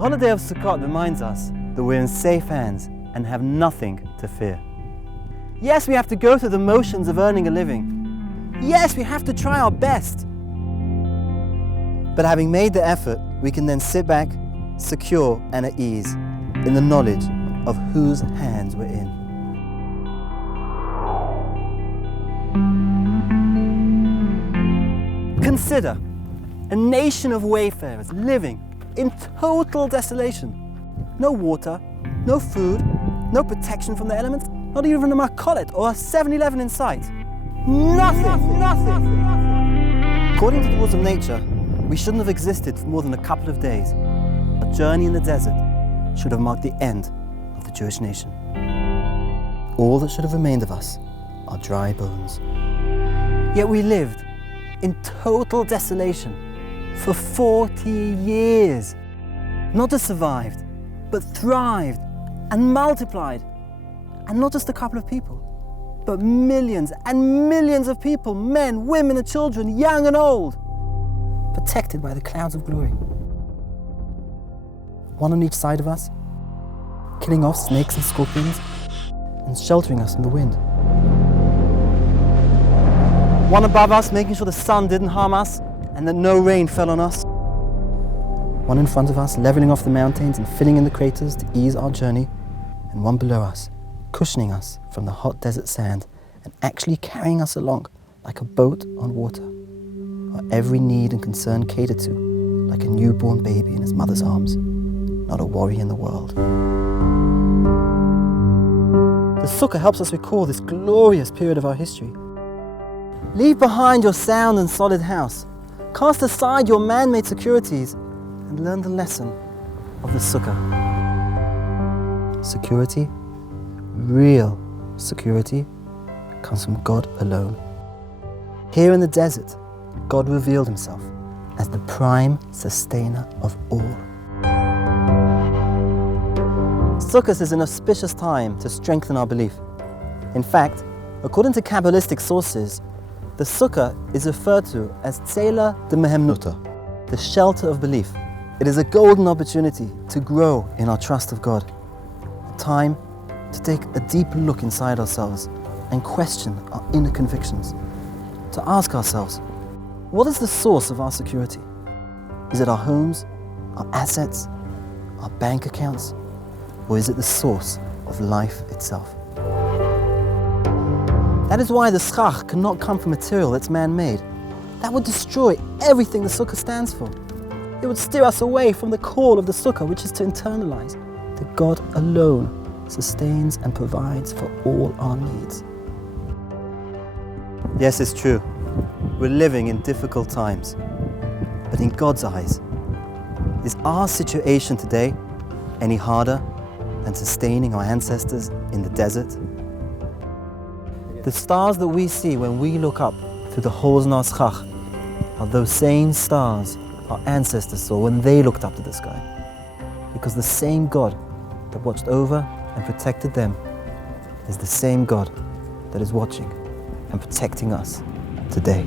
The holiday of Sukkot reminds us that we're in safe hands and have nothing to fear. Yes, we have to go through the motions of earning a living. Yes, we have to try our best. But having made the effort, we can then sit back, secure and at ease, in the knowledge of whose hands we're in. Consider a nation of wayfarers living in total desolation. No water, no food, no protection from the elements, not even a marcolet or a 7-Eleven in sight. Nothing. According to the rules of nature, we shouldn't have existed for more than a couple of days. A journey in the desert should have marked the end of the Jewish nation. All that should have remained of us are dry bones. Yet we lived in total desolation for 40 years. Not just survived, but thrived and multiplied. And not just a couple of people, but millions and millions of people, men, women and children, young and old, protected by the clouds of glory. One on each side of us, killing off snakes and scorpions, and sheltering us from the wind. One above us, making sure the sun didn't harm us and that no rain fell on us. One in front of us, leveling off the mountains and filling in the craters to ease our journey. And one below us, cushioning us from the hot desert sand and actually carrying us along like a boat on water. Our every need and concern catered to like a newborn baby in his mother's arms, not a worry in the world. The Sukkah helps us recall this glorious period of our history. Leave behind your sound and solid house. Cast aside your man-made securities and learn the lesson of the Sukkah. Security, real security, comes from God alone. Here in the desert, God revealed himself as the prime sustainer of all. Sukkot is an auspicious time to strengthen our belief. In fact, according to Kabbalistic sources, the Sukkah is referred to as Tzela de Mehemnuta, the shelter of belief. It is a golden opportunity to grow in our trust of God. A time to take a deep look inside ourselves and question our inner convictions. To ask ourselves, what is the source of our security? Is it our homes, our assets, our bank accounts, or is it the source of life itself? That is why the schach cannot come from material that's man-made. That would destroy everything the Sukkah stands for. It would steer us away from the call of the Sukkah, which is to internalize that God alone sustains and provides for all our needs. Yes, it's true. We're living in difficult times. But in God's eyes, is our situation today any harder than sustaining our ancestors in the desert? The stars that we see when we look up through the holes in our schach are those same stars our ancestors saw when they looked up to the sky. Because the same God that watched over and protected them is the same God that is watching and protecting us today.